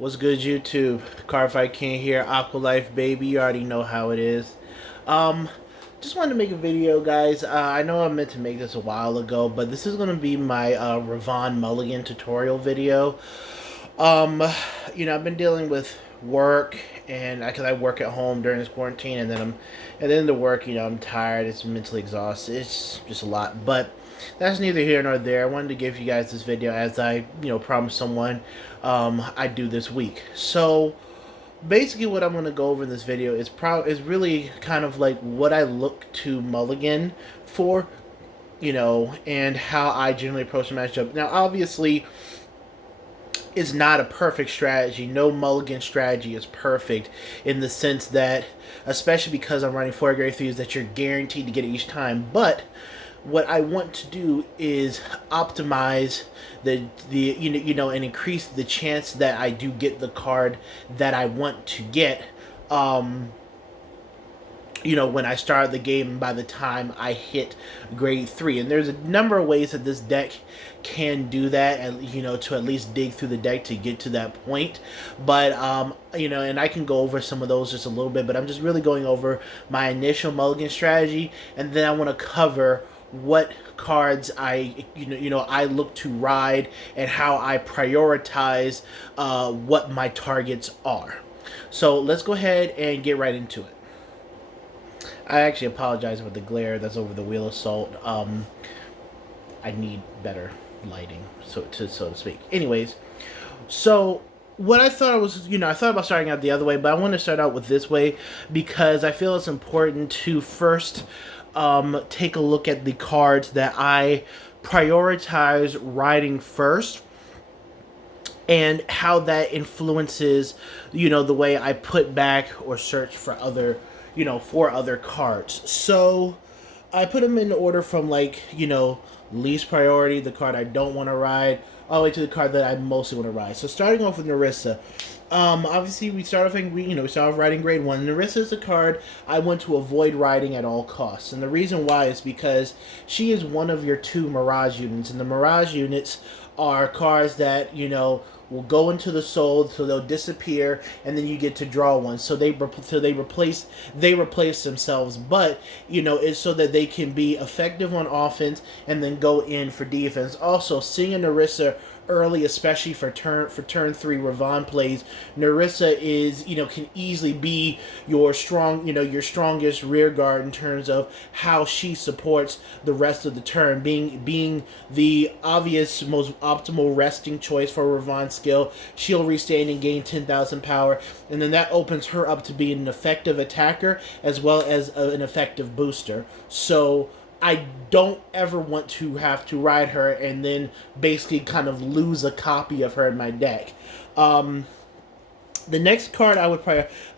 What's good, YouTube? Cardfight King here, Aqua Life, baby. You already know how it is. Um, just wanted to make a video, guys. I know I meant to make this a while ago, but this is going to be my Revonn Mulligan tutorial video. Um, I've been dealing with work, and because I work at home during this quarantine, and then the work, I'm tired. It's mentally exhausted. It's just a lot, but that's neither here nor there. I wanted to give you guys this video as I, promised someone I do this week. So basically, what I'm going to go over in this video is really kind of like what I look to Mulligan for, and how I generally approach the matchup. Now, obviously, it's not a perfect strategy. No Mulligan strategy is perfect in the sense that, especially because I'm running 4 grade 3s, that you're guaranteed to get it each time. But what I want to do is optimize and increase the chance that I do get the card that I want to get. When I start the game by the time I hit grade 3. And there's a number of ways that this deck can do that, and to at least dig through the deck to get to that point. But and I can go over some of those just a little bit, but I'm just really going over my initial Mulligan strategy, and then I want to cover what cards I look to ride and how I prioritize what my targets are. So let's go ahead and get right into it. I actually apologize for the glare that's over the wheel of salt. I need better lighting, so to speak. Anyways, so what I thought I thought about starting out the other way, but I want to start out with this way because I feel it's important to first take a look at the cards that I prioritize riding first, and how that influences, the way I put back or search for other cards. So I put them in order from least priority, the card I don't want to ride, all the way to the card that I mostly want to ride. So starting off with Narissa. Obviously we start off riding grade 1. Narissa is a card I want to avoid riding at all costs. And the reason why is because she is one of your 2 Mirage units. And the Mirage units are cards that, will go into the soul, so they'll disappear, and then you get to draw one. So they replace themselves, but it's so that they can be effective on offense and then go in for defense. Also, seeing a Narissa early, especially for turn 3 Revonn plays, Narissa is can easily be your strongest rear guard in terms of how she supports the rest of the turn, being the obvious most optimal resting choice for Revonn's skill. She'll restand and gain 10,000 power, and then that opens her up to be an effective attacker as well as an effective booster. So I don't ever want to have to ride her and then basically kind of lose a copy of her in my deck. The next card I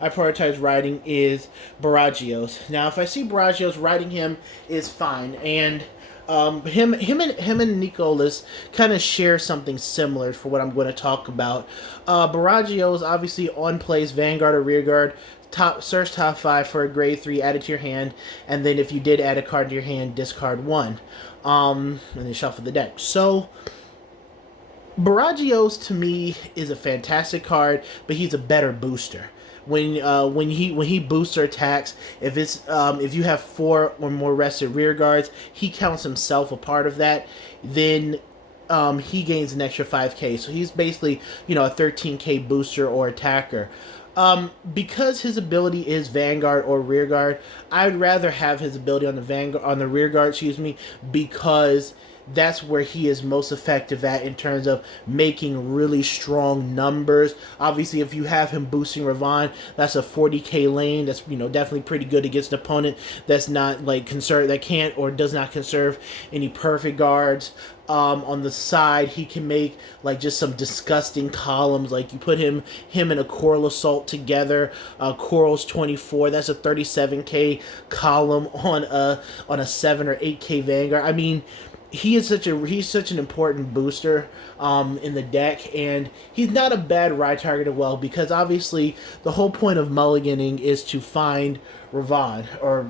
prioritize riding is Baragios. Now, if I see Baragios, riding him is fine, and him and Nicholas kind of share something similar for what I'm going to talk about. Baragios obviously on plays Vanguard or Rearguard. Search top 5 for a grade 3, add it to your hand, and then if you did add a card to your hand, discard 1, and then shuffle the deck. So Baragios to me is a fantastic card, but he's a better booster. When he boosts or attacks, if you have 4 or more rested rear guards, he counts himself a part of that. Then he gains an extra 5k, so he's basically a 13k booster or attacker. Because his ability is Vanguard or Rearguard, I'd rather have his ability on the Rearguard, because that's where he is most effective at in terms of making really strong numbers. Obviously, if you have him boosting Revonn, that's a 40k lane. That's definitely pretty good against an opponent that's not that can't or does not conserve any perfect guards. On the side, he can make just some disgusting columns. You put him and a Coral Assault together. Coral's 24. That's a 37k column on a 7 or 8k Vanguard. I mean, he's such an important booster in the deck, and he's not a bad ride target as well, because obviously the whole point of mulliganing is to find Revonn, or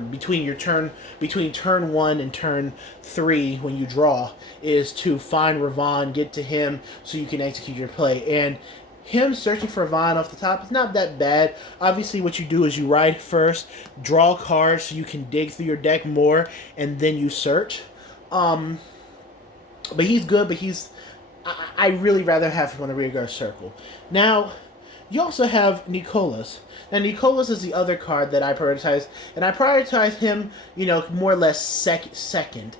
between turn 1 and turn 3 when you draw, is to find Revonn, get to him so you can execute your play. And him searching for Vaughn off the top is not that bad. Obviously, what you do is you ride first, draw cards so you can dig through your deck more, and then you search. But he's good, but I really rather have him on the rearguard circle. Now, you also have Nicholas. Now, Nicholas is the other card that I prioritize, and I prioritize him, more or less second.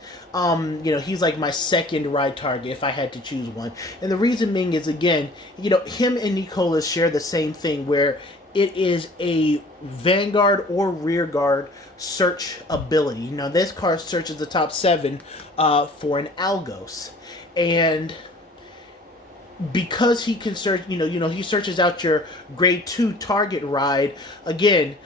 He's like my second ride target if I had to choose one. And the reason being is, again, him and Nicholas share the same thing where it is a Vanguard or Rearguard search ability. This card searches the top 7 for an Algos. And because he can search, he searches out your grade 2 target ride. Again,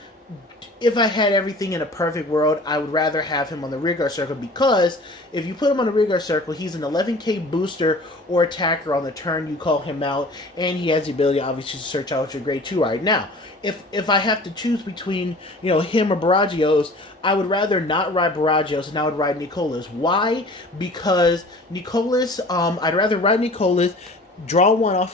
if I had everything in a perfect world, I would rather have him on the rearguard circle, because if you put him on the rearguard circle, he's an 11k booster or attacker on the turn you call him out, and he has the ability, obviously, to search out your grade 2 ride. Now, if I have to choose between, him or Baragios, I would rather not ride Baragios, and I would ride Nicholas. Why? Because Nicholas, I'd rather ride Nicholas, draw one off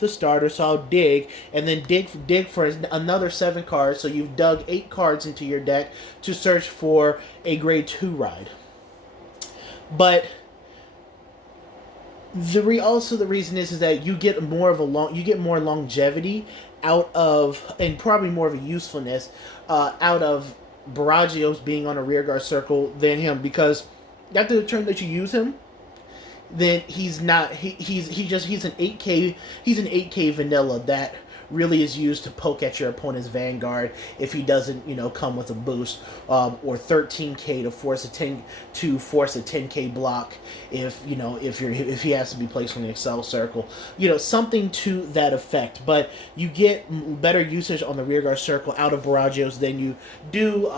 the starter, so I'll dig, and then dig for another 7 cards, so you've dug 8 cards into your deck to search for a grade 2 ride. But the reason is that you get more longevity out of, and probably more of a usefulness out of Baragios being on a rearguard circle than him, because after the turn that you use him, then he's an 8k vanilla that really is used to poke at your opponent's Vanguard if he doesn't come with a boost, or 13k to force a 10k block if he has to be placed on the Excel circle, something to that effect. But you get better usage on the rearguard circle out of Baragios than you do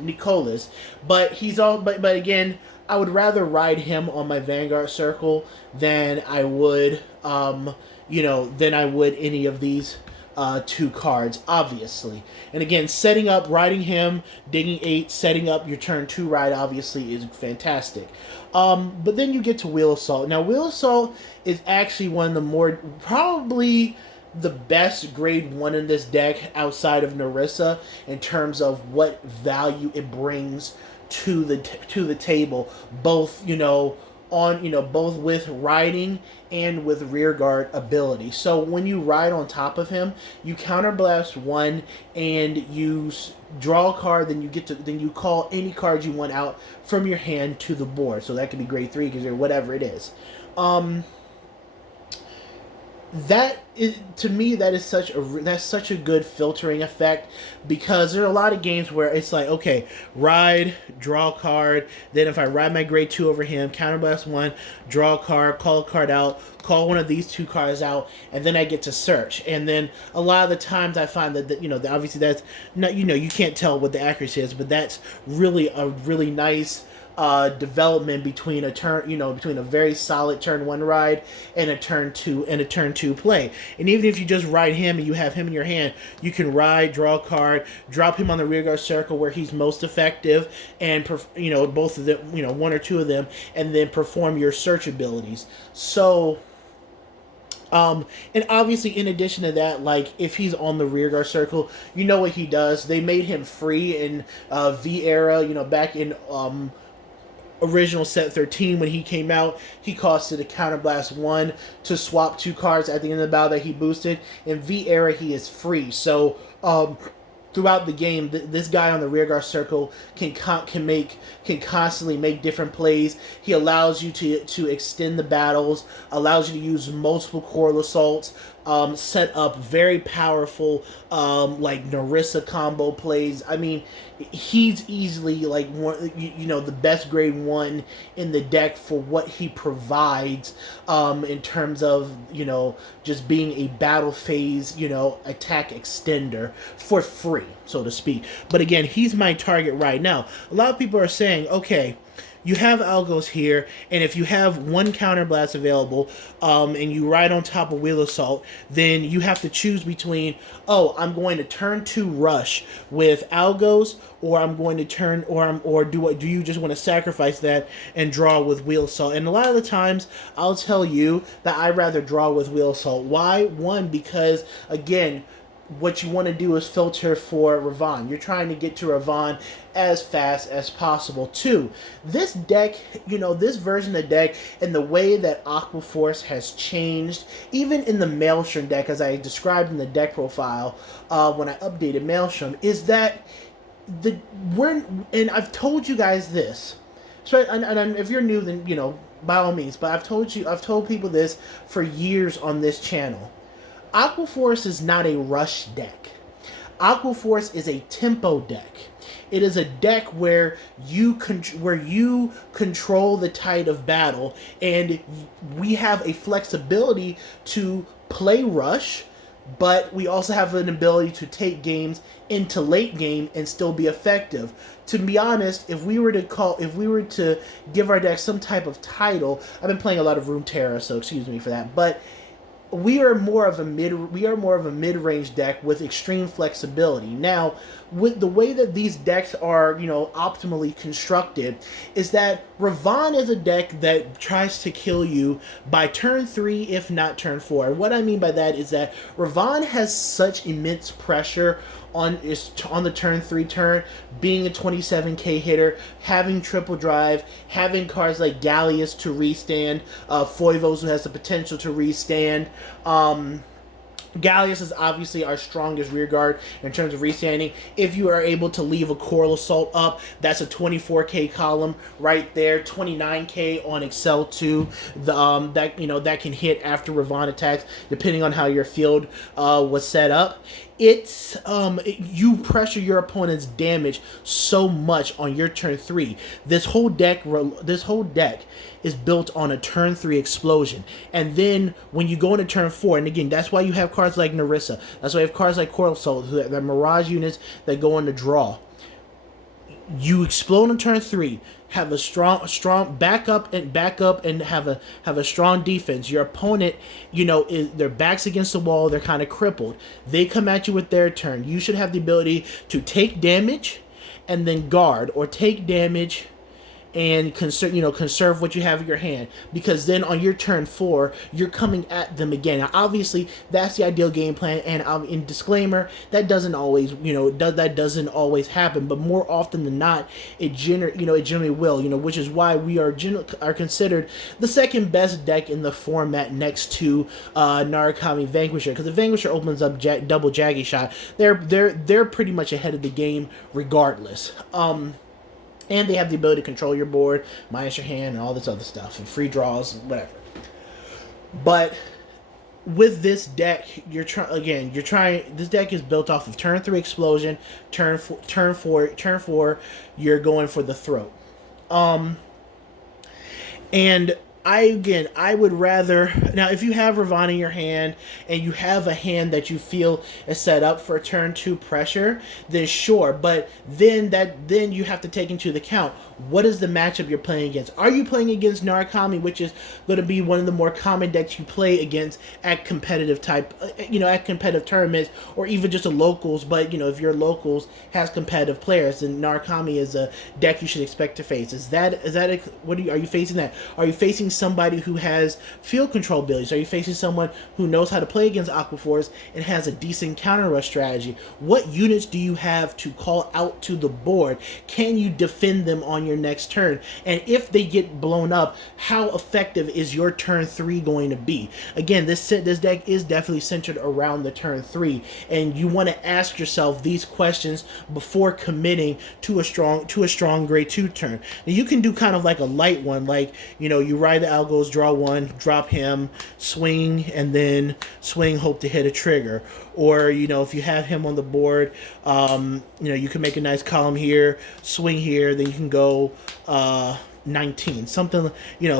Nicholas. But again, I would rather ride him on my Vanguard circle than I would any of these 2 cards, obviously. And again, riding him, digging 8, setting up your turn 2 ride, obviously, is fantastic. But then you get to Wheel Assault. Now, Wheel Assault is actually one of the probably the best grade 1 in this deck outside of Narissa in terms of what value it brings to the table, both both with riding and with rearguard ability. So when you ride on top of him, you counterblast 1 and you draw a card. Then you call any card you want out from your hand to the board. So that could be grade 3 or whatever it is. To me, that's such a good filtering effect, because there are a lot of games where it's like, okay, ride, draw a card, then if I ride my grade 2 over him, counterblast 1, draw a card, call a card out, call one of these 2 cards out, and then I get to search. And then a lot of the times I find that obviously that's not, you can't tell what the accuracy is, but that's really a really nice development between between a very solid turn 1 ride and a turn 2 play. And even if you just ride him and you have him in your hand, you can ride, draw a card, drop him on the rearguard circle where he's most effective, and both of them, 1 or 2 of them, and then perform your search abilities. So and obviously, in addition to that, like, if he's on the rearguard circle, what he does. They made him free in V era, back in original set 13 when he came out. He costed a counterblast 1 to swap 2 cards at the end of the battle that he boosted. In V era, he is free. So throughout the game, this guy on the rearguard circle can constantly make different plays. He allows you to extend the battles, allows you to use multiple coral assaults, set up very powerful like Narissa combo plays. I mean, he's easily like the best grade 1 in the deck for what he provides in terms of just being a battle phase attack extender for free, so to speak. But again, he's my target right now. A lot of people are saying, okay, you have Algos here, and if you have one counterblast available, and you ride on top of Wheel Assault, then you have to choose between, oh, I'm going to turn 2 rush with Algos, or I'm going to turn, or do you just want to sacrifice that and draw with Wheel Assault? And a lot of the times, I'll tell you that I'd rather draw with Wheel Assault. Why? One, because again, what you want to do is filter for Revonn. You're trying to get to Revonn as fast as possible. Two, this deck, this version of the deck and the way that Aqua Force has changed, even in the Maelstrom deck, as I described in the deck profile when I updated Maelstrom, is that and I've told you guys this, so and if you're new, then by all means, but I've told people this for years on this channel. Aqua Force is not a rush deck. Aqua Force is a tempo deck. It is a deck where you control the tide of battle, and we have a flexibility to play rush, but we also have an ability to take games into late game and still be effective. To be honest, if we were to give our deck some type of title, I've been playing a lot of Room Terror, so excuse me for that, but we are more of a mid-range deck with extreme flexibility. Now, with the way that these decks are, optimally constructed, is that Revonn is a deck that tries to kill you by turn 3, if not turn 4. And what I mean by that is that Revonn has such immense pressure on the turn 3 turn, being a 27k hitter, having triple drive, having cards like Gallius to restand, Foivos, who has the potential to restand. Gallius is obviously our strongest rear guard in terms of restanding. If you are able to leave a Coral Assault up, that's a 24k column right there. 29k on Excel 2. That can hit after Revonn attacks, depending on how your field was set up. You pressure your opponent's damage so much on your turn 3. This whole deck is built on a turn 3 explosion, and then when you go into turn 4, and again, that's why you have cards like Narissa, that's why you have cards like Coral Soul, that Mirage units that go into draw. You explode on turn 3, have a strong back up and have a strong defense. Your opponent, their back's against the wall, they're kind of crippled. They come at you with their turn. You should have the ability to take damage and then guard, or take damage and conserve what you have in your hand, because then on your turn 4 you're coming at them again. Now, obviously that's the ideal game plan, and in disclaimer, that doesn't always happen, but more often than not it generally will, which is why we are considered the second best deck in the format next to Narukami Vanquisher, because the Vanquisher opens up double Jaggy Shot. They're pretty much ahead of the game regardless. And they have the ability to control your board, minus your hand, and all this other stuff, and free draws, whatever. But with this deck, this deck is built off of turn 3 explosion, turn 4, you're going for the throat. And I would rather, now if you have Revonn in your hand and you have a hand that you feel is set up for turn 2 pressure, then sure, but then you have to take into account, what is the matchup you're playing against? Are you playing against Narukami, which is going to be one of the more common decks you play against at competitive tournaments, or even just a locals, but if your locals has competitive players, then Narukami is a deck you should expect to face. Are you facing that? Are you facing somebody who has field control abilities? Are you facing someone who knows how to play against Aqua Force and has a decent counter rush strategy? What units do you have to call out to the board? Can you defend them on your next turn? And if they get blown up, how effective is your turn 3 going to be? Again, this deck is definitely centered around the turn 3, and you want to ask yourself these questions before committing to a strong grade 2 turn. Now, you can do kind of like a light one, like you ride the Algos, draw 1, drop him, swing, and then swing, hope to hit a trigger. Or if you have him on the board, you can make a nice column here, swing here, then you can go 19, something,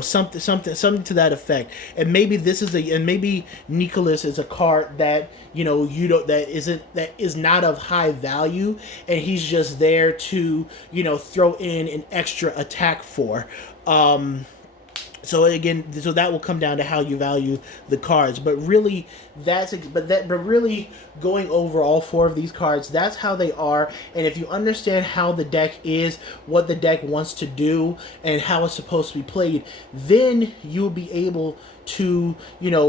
something to that effect. And maybe maybe Nicholas is a card that, that is not of high value, and he's just there to, throw in an extra attack for. So again, so that will come down to how you value the cards. But really, but really going over all four of these cards, that's how they are. And if you understand how the deck is, what the deck wants to do, and how it's supposed to be played, then you'll be able to,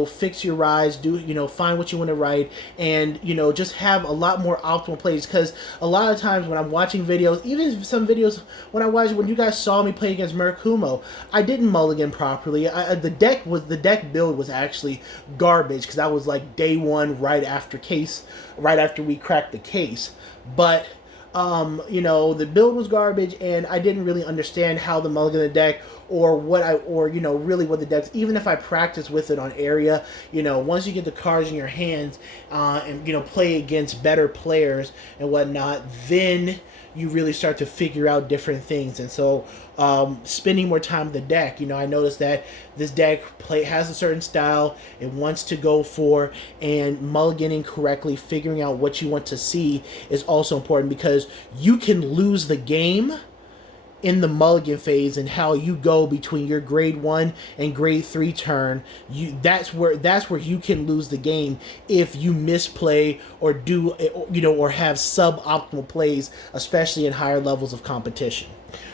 fix your rides, find what you want to write, and, just have a lot more optimal plays. Because a lot of times when I'm watching videos, even some videos when you guys saw me play against Murakumo, I didn't mulligan properly. The deck build was actually garbage, because that was like day one, right after we cracked the case. But the build was garbage, and I didn't really understand how the mulligan the deck, or really what the deck's. Even if I practice with it on area, once you get the cards in your hands, and play against better players and whatnot, then you really start to figure out different things. And so spending more time with the deck, I noticed that this deck has a certain style it wants to go for, and mulliganing correctly, figuring out what you want to see, is also important, because you can lose the game in the mulligan phase, and how you go between your grade 1 and grade 3 turn. That's where you can lose the game if you misplay or do, or have suboptimal plays, especially in higher levels of competition.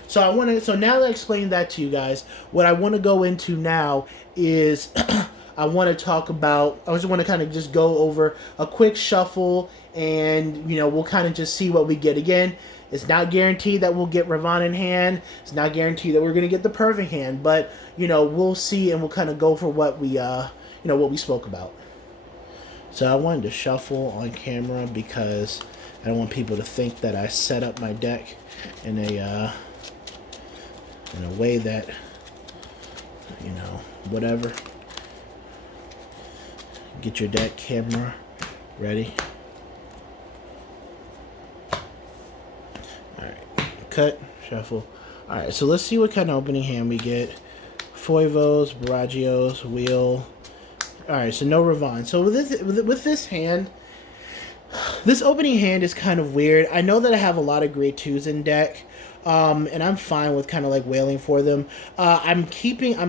So now that I explained that to you guys, what I want to go into now is I just want to kind of just go over a quick shuffle, and we'll kind of just see what we get. Again, it's not guaranteed that we'll get Revonn in hand. It's not guaranteed that we're going to get the perfect hand, but we'll see, and we'll kind of go for what we what we spoke about. So I wanted to shuffle on camera because I don't want people to think that I set up my deck in a way that whatever. Get your deck camera ready. Cut, shuffle. Alright, so let's see what kind of opening hand we get. Foivos, Baragios, Wheel. Alright, so no Revonn. So with this hand, this opening hand is kind of weird. I know that I have a lot of grade 2s in deck, and I'm fine with kind of like wailing for them. I'm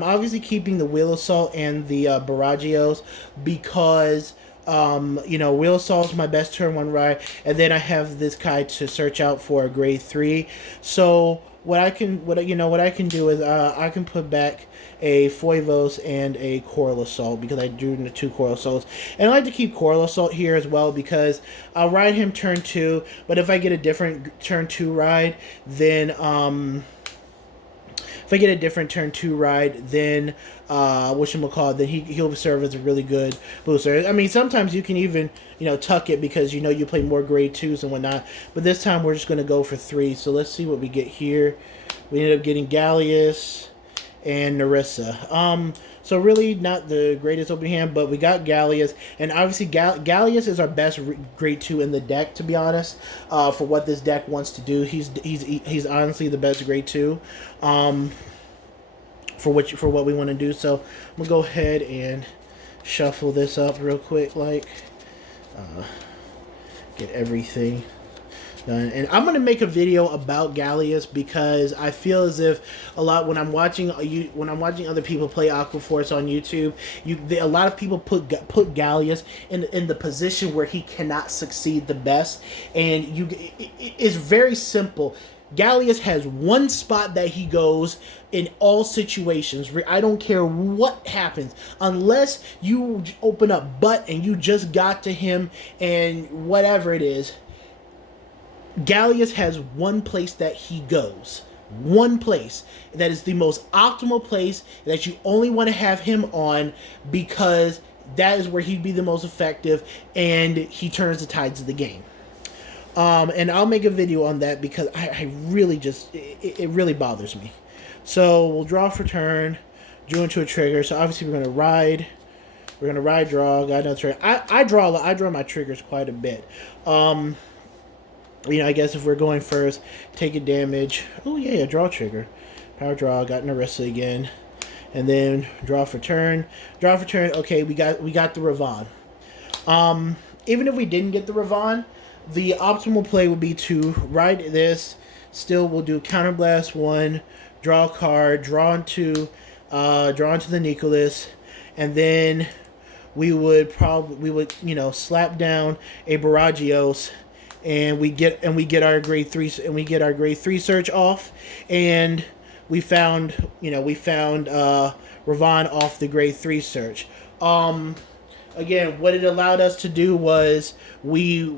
obviously keeping the Wheel Assault and the Baragios, because Wheel Assault is my best turn 1 ride, and then I have this guy to search out for a grade 3. So what I can do is I can put back a Foivos and a Coral Assault, because I drew the 2 Coral Assaults. And I like to keep Coral Assault here as well, because I'll ride him turn 2, but if I get a different turn 2 ride, then then he'll serve as a really good booster. I mean, sometimes you can even, tuck it, because you play more grade 2s and whatnot. But this time we're just going to go for 3. So let's see what we get here. We ended up getting Gallius and Narissa. So really not the greatest opening hand, but we got Gallius, and obviously Gallius is our best grade 2 in the deck, to be honest. For what this deck wants to do, he's honestly the best grade 2. For what we want to do. So I'm gonna go ahead and shuffle this up real quick, get everything done. And I'm gonna make a video about Gallius, because I feel as if when I'm watching other people play Aqua Force on YouTube, a lot of people put Gallius in the position where he cannot succeed the best, and it's very simple. Gallius has one spot that he goes in all situations. I don't care what happens. Unless you open up butt and you just got to him and whatever it is, Gallius has one place that he goes. One place. That is the most optimal place that you only want to have him on, because that is where he'd be the most effective, and he turns the tides of the game. And I'll make a video on that, because I really it really bothers me. So we'll draw for turn, drew into a trigger. So obviously we're gonna ride draw, got another trigger. I draw my triggers quite a bit. I guess if we're going first, take a damage. Oh yeah, draw trigger. Power draw, got Narissa again. And then draw for turn. Draw for turn. Okay, we got the Revonn. Even if we didn't get the Revonn, the optimal play would be to ride this. Still, we'll do Counterblast 1, draw a card, draw into the Nicholas, and then we would slap down a Baragios, and we get our grade 3 search off, and we found Revonn off the grade 3 search. Again, what it allowed us to do was we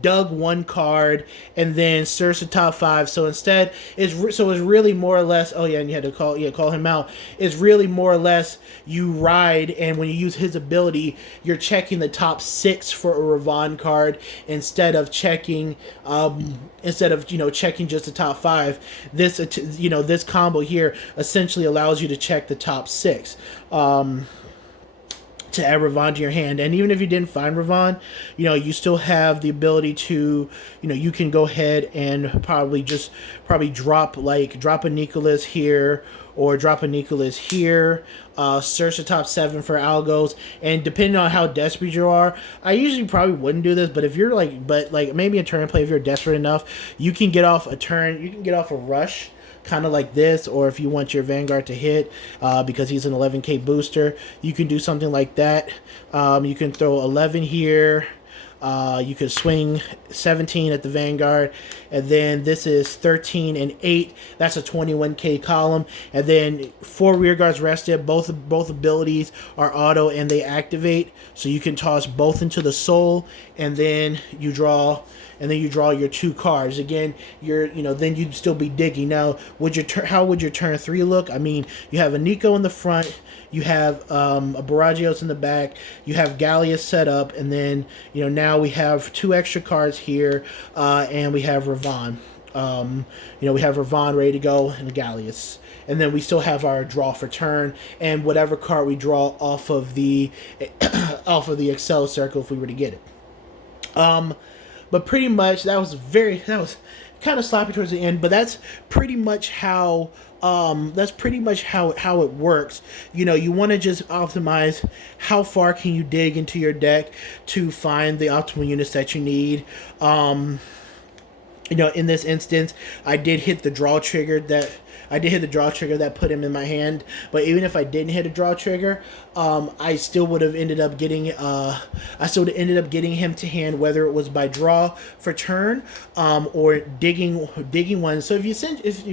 dug one card, and then searched the top 5. So instead, it's really more or less. Oh yeah, and you had to call him out. It's really more or less you ride, and when you use his ability, you're checking the top 6 for a Revonn card instead of checking checking just the top 5. This combo here essentially allows you to check the top 6. To add Revonn to your hand. And even if you didn't find Revonn, you still have the ability to, you can go ahead and probably drop a Nicholas here, or drop a Nicholas here, search the top 7 for algos, and depending on how desperate you are, I usually probably wouldn't do this, but if you're maybe a turn play, if you're desperate enough, you can get off a rush, kind of like this, or if you want your Vanguard to hit, because he's an 11k booster, you can do something like that. You can throw 11 here. You could swing 17 at the Vanguard, and then this is 13 and 8. That's a 21k column, and then 4 rear guards rested. Both abilities are auto and they activate, so you can toss both into the soul, and then you draw your 2 cards. Again, then you'd still be digging. Now, how would your turn 3 look? I mean, you have a Nico in the front, you have a Baragios in the back, you have Gallius set up, and then now we have 2 extra cards here, and we have Revonn. We have Revonn ready to go, and the Gallius. And then we still have our draw for turn, and whatever card we draw off of the Excel circle if we were to get it. But pretty much that was kind of sloppy towards the end, but that's pretty much how it works. You want to just optimize how far can you dig into your deck to find the optimal units that you need. In this instance, I did hit the draw trigger that put him in my hand. But even if I didn't hit a draw trigger, I still would have ended up getting him to hand, whether it was by draw for turn, or digging one. So if you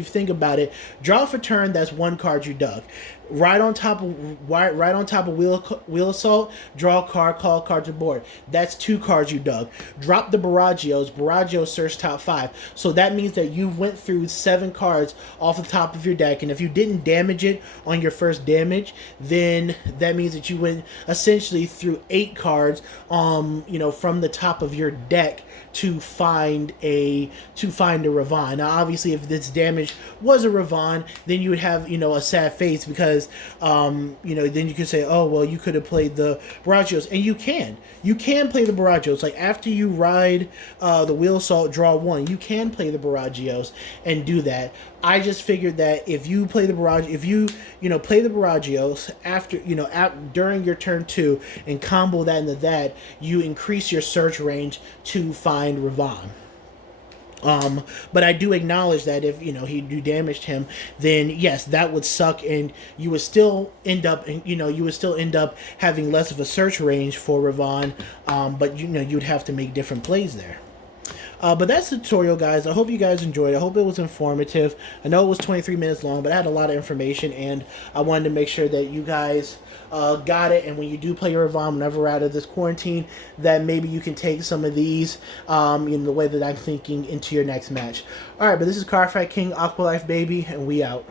think about it, draw for turn, that's 1 card you dug. Right on top of wheel assault, draw a card, call a card to board. That's 2 cards you dug. Drop the Baragios search top 5. So that means that you went through 7 cards off the top of your deck, and if you didn't damage it on your first damage, then that means that you went essentially through 8 cards, from the top of your deck to find a Revonn. Now, obviously, if this damage was a Revonn, then you would have a sad face, because then you could say, oh well, you could have played the Baragios, and you can play the Baragios. Like, after you ride the wheel assault, draw 1, you can play the Baragios and do that. I just figured that if you play the play the Baragios after during your turn 2 and combo that into that, you increase your search range to find Revonn. But I do acknowledge that if you damaged him, then yes, that would suck, and you would still end up having less of a search range for Revonn. But you'd have to make different plays there. But that's the tutorial, guys. I hope you guys enjoyed. I hope it was informative. I know it was 23 minutes long, but I had a lot of information, and I wanted to make sure that you guys got it. And when you do play your Revonn, whenever we're out of this quarantine, that maybe you can take some of these in the way that I'm thinking into your next match. All right, but this is Cardfight King, Aqua Life Baby, and we out.